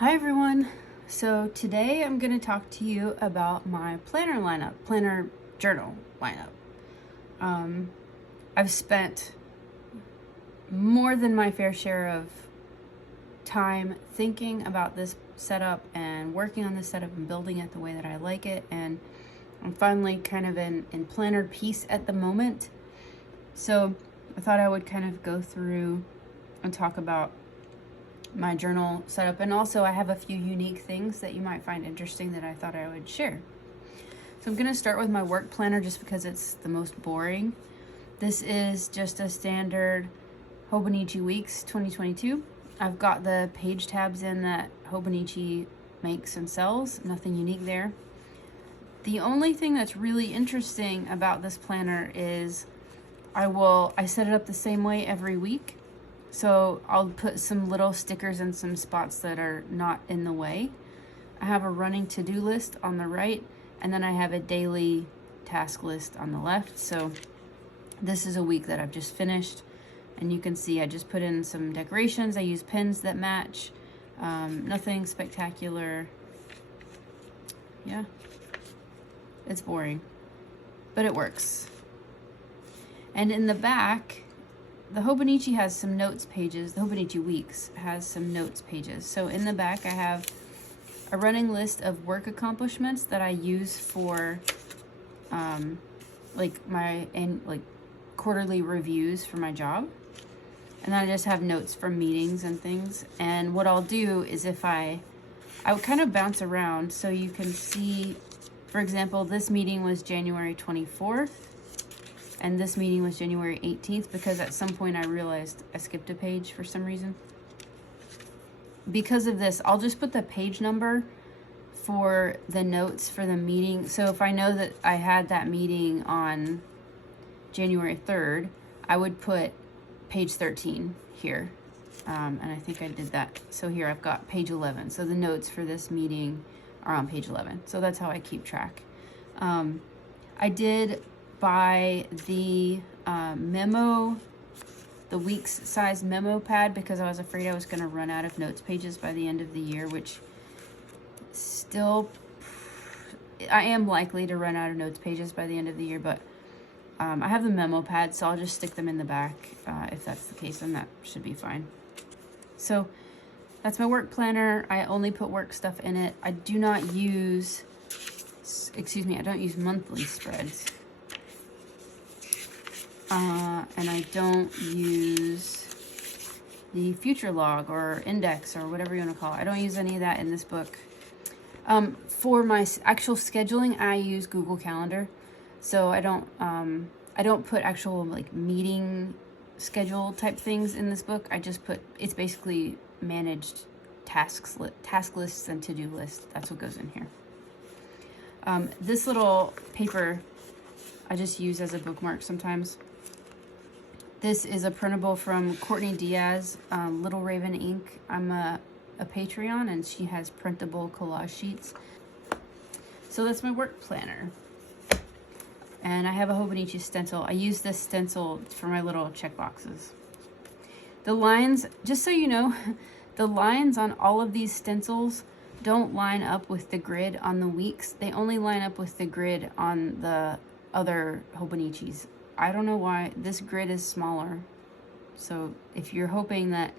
Hi everyone. So today I'm going to talk to you about my planner journal lineup. I've spent more than my fair share of time thinking about this setup and working on this setup and building it the way that I like it, and I'm finally kind of in planner peace at the moment. So I thought I would kind of go through and talk about my journal setup, and also I have a few unique things that you might find interesting that I thought I would share. So I'm going to start with my work planner just because it's the most boring. This is just a standard Hobonichi Weeks 2022. I've got the page tabs in that Hobonichi makes and sells, nothing unique there. The only thing that's really interesting about this planner is I set it up the same way every week. So I'll put some little stickers in some spots that are not in the way. I have a running to-do list on the right, and then I have a daily task list on the left. So this is a week that I've just finished, and you can see I just put in some decorations. I use pins that match. Nothing spectacular. Yeah, it's boring, but it works. And in the back, the Hobonichi has some notes pages. The Hobonichi Weeks has some notes pages. So in the back, I have a running list of work accomplishments that I use for my quarterly reviews for my job. And then I just have notes from meetings and things. And what I'll do is I would kind of bounce around so you can see, for example, this meeting was January 24th. And this meeting was January 18th because at some point I realized I skipped a page for some reason. Because of this, I'll just put the page number for the notes for the meeting. So if I know that I had that meeting on January 3rd, I would put page 13 here. And I think I did that. So here I've got page 11. So the notes for this meeting are on page 11. So that's how I keep track. I did buy the the week's size memo pad because I was afraid I was going to run out of notes pages by the end of the year, which still I am likely to run out of notes pages by the end of the year, but I have the memo pad, so I'll just stick them in the back. If that's the case, then that should be fine. So that's my work planner. I only put work stuff in it. I do not use, I don't use monthly spreads. And I don't use the future log or index or whatever you want to call it. I don't use any of that in this book. For my actual scheduling, I use Google Calendar. So I don't put actual meeting schedule type things in this book. I just put, it's basically managed task lists and to-do lists. That's what goes in here. This little paper I just use as a bookmark sometimes. This is a printable from Courtney Diaz, Little Raven Ink. I'm a Patreon, and she has printable collage sheets. So that's my work planner. And I have a Hobonichi stencil. I use this stencil for my little check boxes. The lines, just so you know, the lines on all of these stencils don't line up with the grid on the weeks. They only line up with the grid on the other Hobonichis. I don't know why. This grid is smaller. So if you're hoping that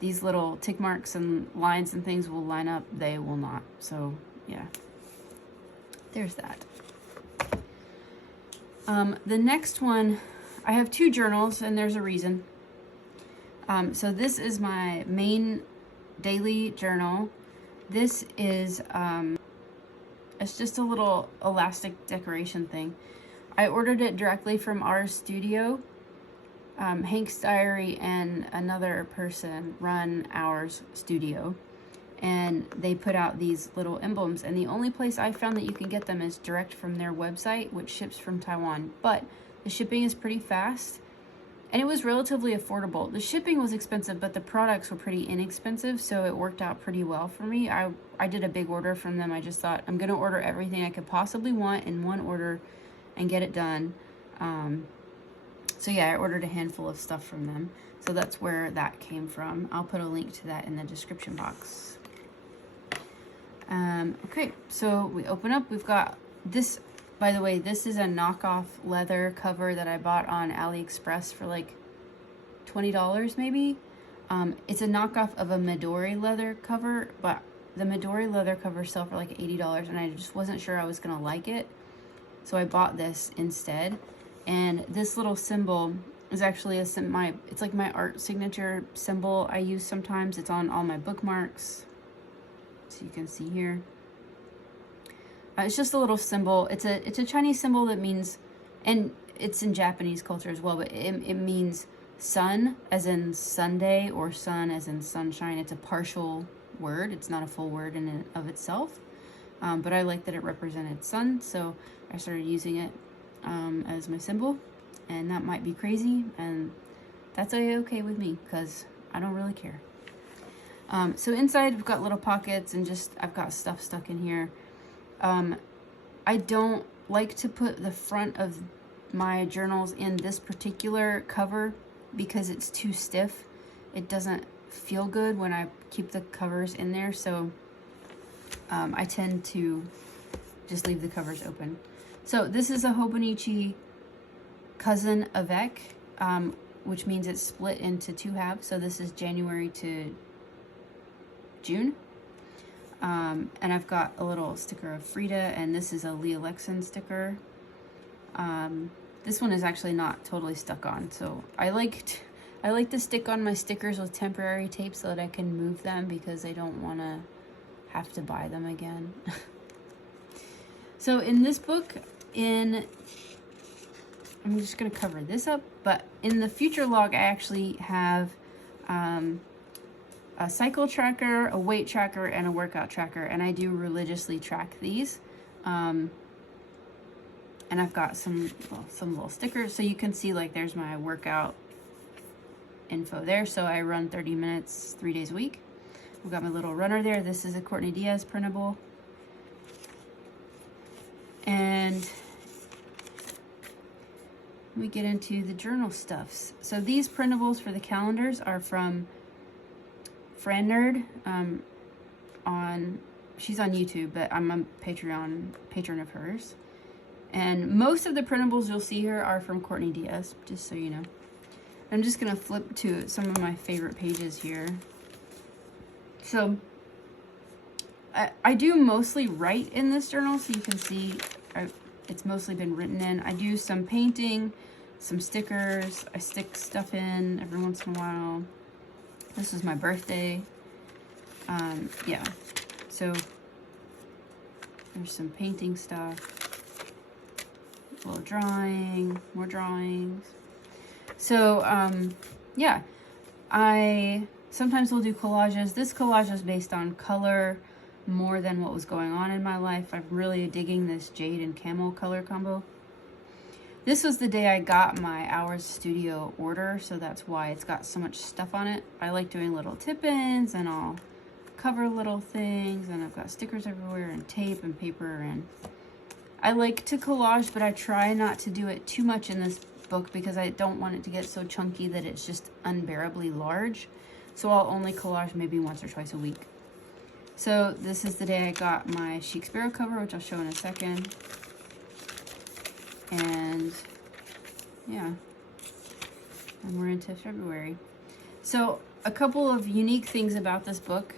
these little tick marks and lines and things will line up, they will not. So yeah, there's that. The next one, I have two journals, and there's a reason. So this is my main daily journal. This is, it's just a little elastic decoration thing. I ordered it directly from our studio. Hank's Diary and another person run our studio, and they put out these little emblems, and the only place I found that you can get them is direct from their website, which ships from Taiwan, but the shipping is pretty fast, and it was relatively affordable. The shipping was expensive, but the products were pretty inexpensive, so it worked out pretty well for me. I did a big order from them. I just thought, I'm gonna order everything I could possibly want in one order and get it done. So yeah, I ordered a handful of stuff from them. So that's where that came from. I'll put a link to that in the description box. Okay, so we open up, we've got this, by the way, this is a knockoff leather cover that I bought on AliExpress for like $20 maybe. It's a knockoff of a Midori leather cover, but the Midori leather covers sell for like $80 and I just wasn't sure I was gonna like it. So I bought this instead. And this little symbol is actually it's like my art signature symbol I use sometimes. It's on all my bookmarks. So you can see here. It's just a little symbol. It's a Chinese symbol that means, and it's in Japanese culture as well, but it means sun as in Sunday or sun as in sunshine. It's a partial word. It's not a full word in and of itself. But I like that it represented sun, so I started using it as my symbol. And that might be crazy, and that's okay with me because I don't really care. So inside we've got little pockets and just I've got stuff stuck in here. I don't like to put the front of my journals in this particular cover because it's too stiff. It doesn't feel good when I keep the covers in there, so I tend to just leave the covers open. So this is a Hobonichi Cousin Avec, which means it's split into two halves. So this is January to June. And I've got a little sticker of Frida, and this is a Leah Lexan sticker. This one is actually not totally stuck on, so I like to stick on my stickers with temporary tape so that I can move them because I don't want to have to buy them again. So in this book, I'm just going to cover this up, but in the future log I actually have a cycle tracker, a weight tracker, and a workout tracker, and I do religiously track these. And I've got some little stickers, so you can see like there's my workout info there. So I run 30 minutes 3 days a week. We've got my little runner there. This is a Courtney Diaz printable. And we get into the journal stuffs. So these printables for the calendars are from Fran Nerd. She's on YouTube, but I'm a patron of hers. And most of the printables you'll see here are from Courtney Diaz, just so you know. I'm just gonna flip to some of my favorite pages here. So I do mostly write in this journal, so you can see it's mostly been written in. I do some painting, some stickers. I stick stuff in every once in a while. This is my birthday. Yeah, so there's some painting stuff, a little drawing, more drawings. So yeah, I sometimes will do collages. This collage is based on color more than what was going on in my life. I'm really digging this jade and camel color combo. This was the day I got my Hours Studio order, so that's why it's got so much stuff on it. I like doing little tip-ins, and I'll cover little things, and I've got stickers everywhere, and tape and paper, and I like to collage, but I try not to do it too much in this book because I don't want it to get so chunky that it's just unbearably large. So I'll only collage maybe once or twice a week. So this is the day I got my Chic Sparrow cover, which I'll show in a second. And yeah, and we're into February. So a couple of unique things about this book.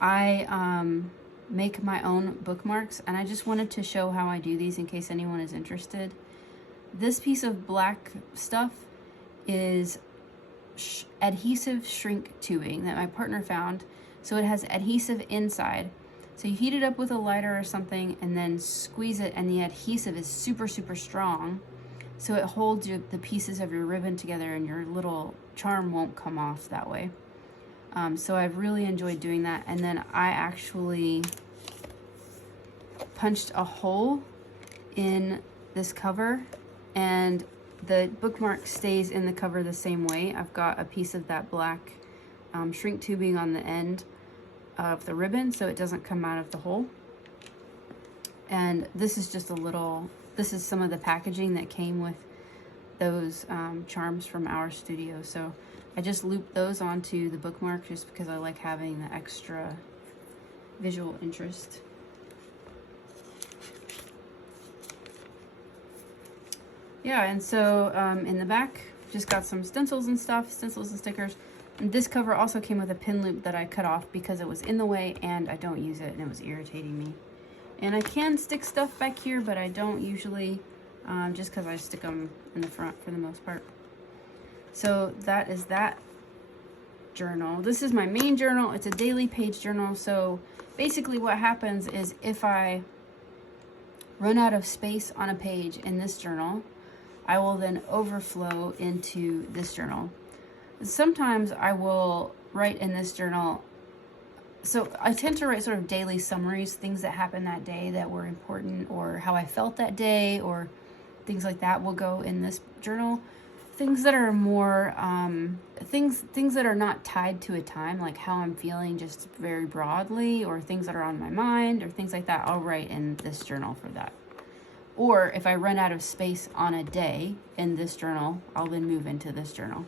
I make my own bookmarks, and I just wanted to show how I do these in case anyone is interested. This piece of black stuff is adhesive shrink tubing that my partner found. So it has adhesive inside. So you heat it up with a lighter or something and then squeeze it, and the adhesive is super, super strong. So it holds the pieces of your ribbon together, and your little charm won't come off that way. So I've really enjoyed doing that. And then I actually punched a hole in this cover, and the bookmark stays in the cover the same way. I've got a piece of that black shrink tubing on the end of the ribbon so it doesn't come out of the hole. And this is just this is some of the packaging that came with those charms from our studio. So I just looped those onto the bookmark just because I like having the extra visual interest. Yeah, and so in the back, just got some stencils and stuff, stencils and stickers. And this cover also came with a pin loop that I cut off because it was in the way and I don't use it and it was irritating me. And I can stick stuff back here, but I don't usually, just because I stick them in the front for the most part. So that is that journal. This is my main journal. It's a daily page journal. So basically what happens is if I run out of space on a page in this journal, I will then overflow into this journal. Sometimes I will write in this journal. So I tend to write sort of daily summaries, things that happened that day that were important, or how I felt that day, or things like that will go in this journal. Things that are more, things that are not tied to a time, like how I'm feeling just very broadly, or things that are on my mind, or things like that, I'll write in this journal for that. Or if I run out of space on a day in this journal, I'll then move into this journal.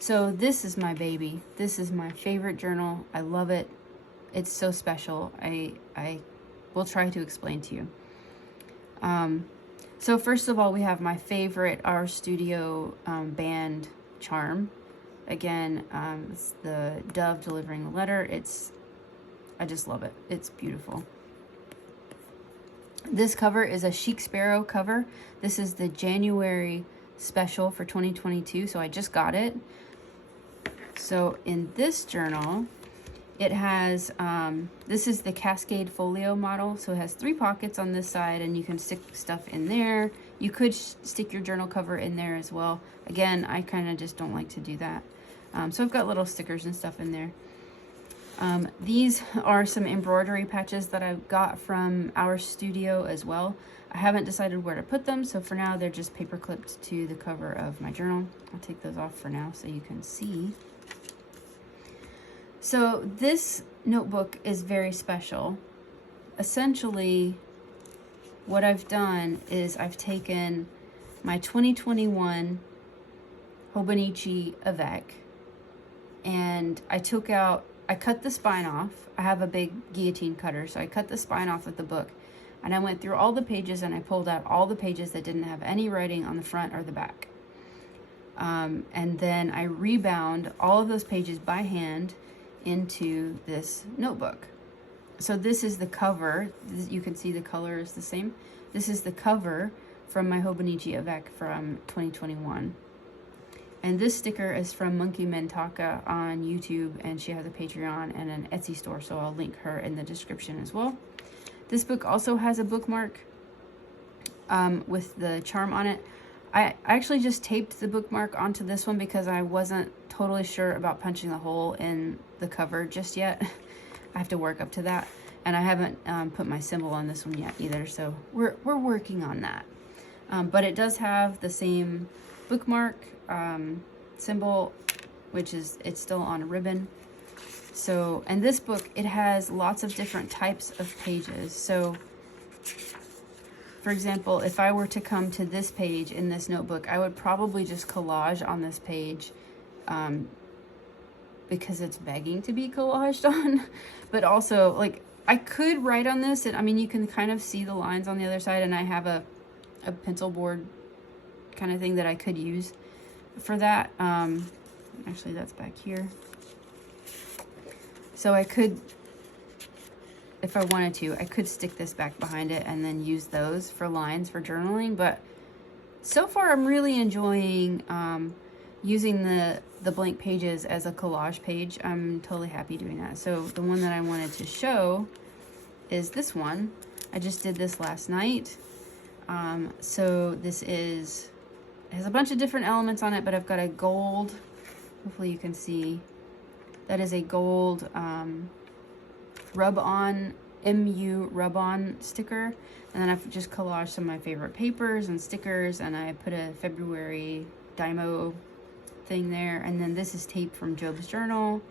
So this is my baby. This is my favorite journal. I love it. It's so special. I will try to explain to you. So first of all, we have my favorite Our Studio band charm. Again, it's the dove delivering the letter. I just love it. It's beautiful. This cover is a Chic Sparrow cover. This is the January special for 2022, so I just got it. So in this journal, it has, this is the Cascade Folio model. So it has 3 pockets on this side and you can stick stuff in there. You could stick your journal cover in there as well. Again, I kind of just don't like to do that. So I've got little stickers and stuff in there. These are some embroidery patches that I got from Our Studio as well. I haven't decided where to put them, so for now they're just paper clipped to the cover of my journal. I'll take those off for now so you can see. So this notebook is very special. Essentially, what I've done is I've taken my 2021 Hobonichi Avec and I cut the spine off. I have a big guillotine cutter, so I cut the spine off of the book. And I went through all the pages and I pulled out all the pages that didn't have any writing on the front or the back. And then I rebound all of those pages by hand into this notebook. So this is the cover. You can see the color is the same. This is the cover from my Hobonichi Avec from 2021. And this sticker is from Monkey Mentaka on YouTube, and she has a Patreon and an Etsy store, so I'll link her in the description as well. This book also has a bookmark with the charm on it. I actually just taped the bookmark onto this one because I wasn't totally sure about punching the hole in the cover just yet. I have to work up to that. And I haven't put my symbol on this one yet either, so we're working on that. But it does have the same bookmark symbol, which is, it's still on a ribbon. So, and this book, it has lots of different types of pages. So, for example, if I were to come to this page in this notebook, I would probably just collage on this page because it's begging to be collaged on. But also, like, I could write on this, and I mean, you can kind of see the lines on the other side, and I have a pencil board kind of thing that I could use for that. Actually, that's back here. So I could, if I wanted to, I could stick this back behind it and then use those for lines for journaling. But so far, I'm really enjoying using the blank pages as a collage page. I'm totally happy doing that. So the one that I wanted to show is this one. I just did this last night. So this is, it has a bunch of different elements on it, but I've got a gold, hopefully you can see, that is a gold rub-on, MU rub-on sticker. And then I've just collaged some of my favorite papers and stickers, and I put a February Dymo thing there. And then this is tape from Job's journal.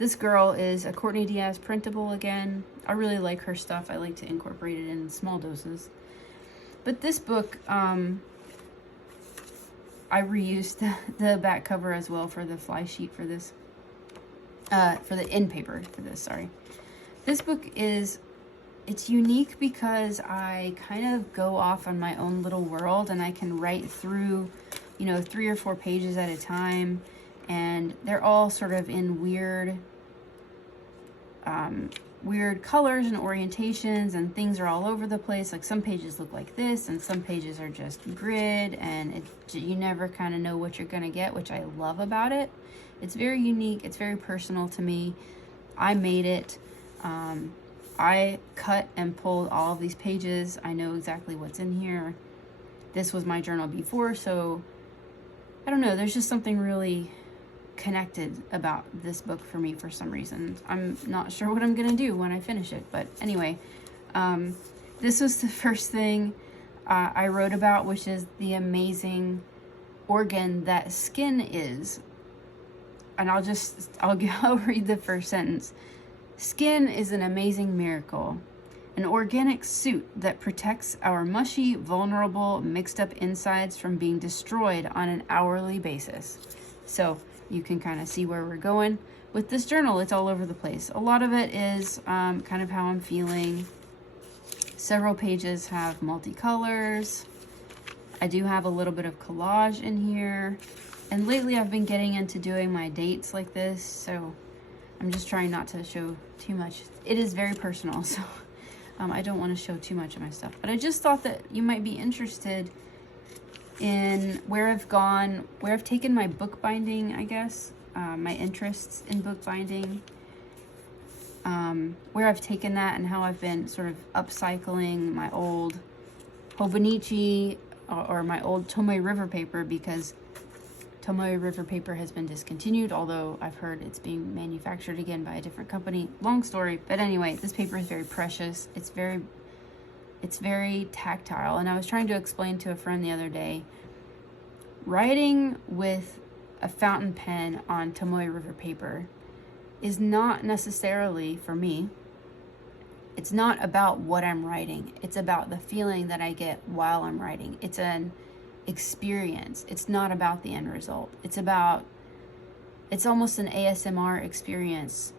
This girl is a Courtney Diaz printable again. I really like her stuff. I like to incorporate it in small doses. But this book, I reused the back cover as well for the fly sheet for this. for the end paper for this, sorry. This book it's unique because I kind of go off on my own little world, and I can write through, 3 or 4 pages at a time, and they're all sort of in weird colors and orientations, and things are all over the place. Like some pages look like this, and some pages are just grid, and you never kind of know what you're gonna get, which I love about it. It's very unique. It's very personal to me. I made it. I cut and pulled all of these pages. I know exactly what's in here. This was my journal before, so I don't know. There's just something really connected about this book for me for some reason. I'm not sure what I'm gonna do when I finish it, but anyway, this was the first thing I wrote about, which is the amazing organ that skin is. And I'll read the first sentence. Skin is an amazing miracle, an organic suit that protects our mushy, vulnerable, mixed up insides from being destroyed on an hourly basis. So you can kind of see where we're going with this journal. It's all over the place. A lot of it is kind of how I'm feeling. Several pages have multicolors. I do have a little bit of collage in here. And lately I've been getting into doing my dates like this, so I'm just trying not to show too much. It is very personal, so I don't want to show too much of my stuff. But I just thought that you might be interested in where I've taken my bookbinding, I guess, my interests in bookbinding, where I've taken that and how I've been sort of upcycling my old Hobonichi or my old Tomoe River paper, because Tomoe River paper has been discontinued, although I've heard it's being manufactured again by a different company. Long story, but anyway, this paper is very precious. It's very tactile, and I was trying to explain to a friend the other day, writing with a fountain pen on Tomoe River paper is not necessarily, for me, it's not about what I'm writing. It's about the feeling that I get while I'm writing. It's an experience. It's not about the end result. It's almost an ASMR experience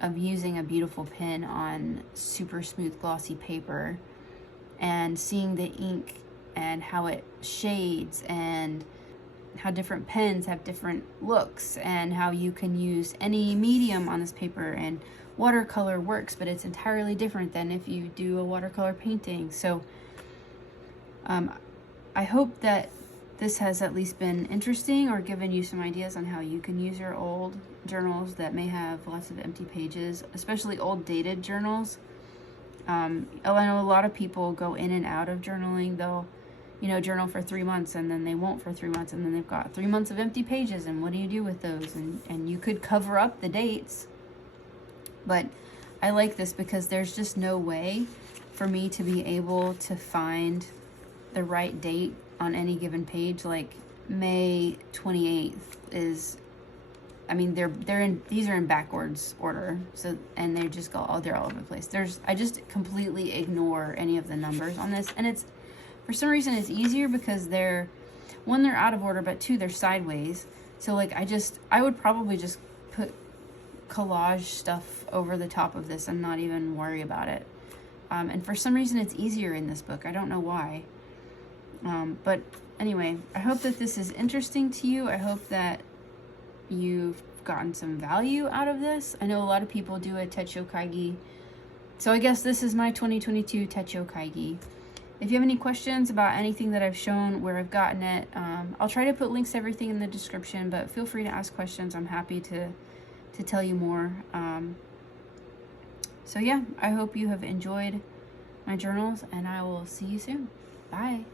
of using a beautiful pen on super smooth glossy paper and seeing the ink and how it shades and how different pens have different looks and how you can use any medium on this paper, and watercolor works, but it's entirely different than if you do a watercolor painting. So I hope that this has at least been interesting or given you some ideas on how you can use your old journals that may have lots of empty pages, especially old dated journals. I know a lot of people go in and out of journaling. They'll, journal for 3 months and then they won't for 3 months, and then they've got 3 months of empty pages, and what do you do with those? And you could cover up the dates, but I like this because there's just no way for me to be able to find the right date on any given page. Like May 28th is, these are in backwards order, so, and they just they're all over the place. I just completely ignore any of the numbers on this, and it's, for some reason, it's easier because they're out of order, but 2, they're sideways. So like I would probably just put collage stuff over the top of this and not even worry about it. And for some reason it's easier in this book. I don't know why. But anyway, I hope that this is interesting to you. I hope that you've gotten some value out of this. I know a lot of people do a Techo Kaigi. So I guess this is my 2022 Techo Kaigi. If you have any questions about anything that I've shown, where I've gotten it, I'll try to put links to everything in the description, but feel free to ask questions. I'm happy to tell you more. So yeah, I hope you have enjoyed my journals, and I will see you soon. Bye.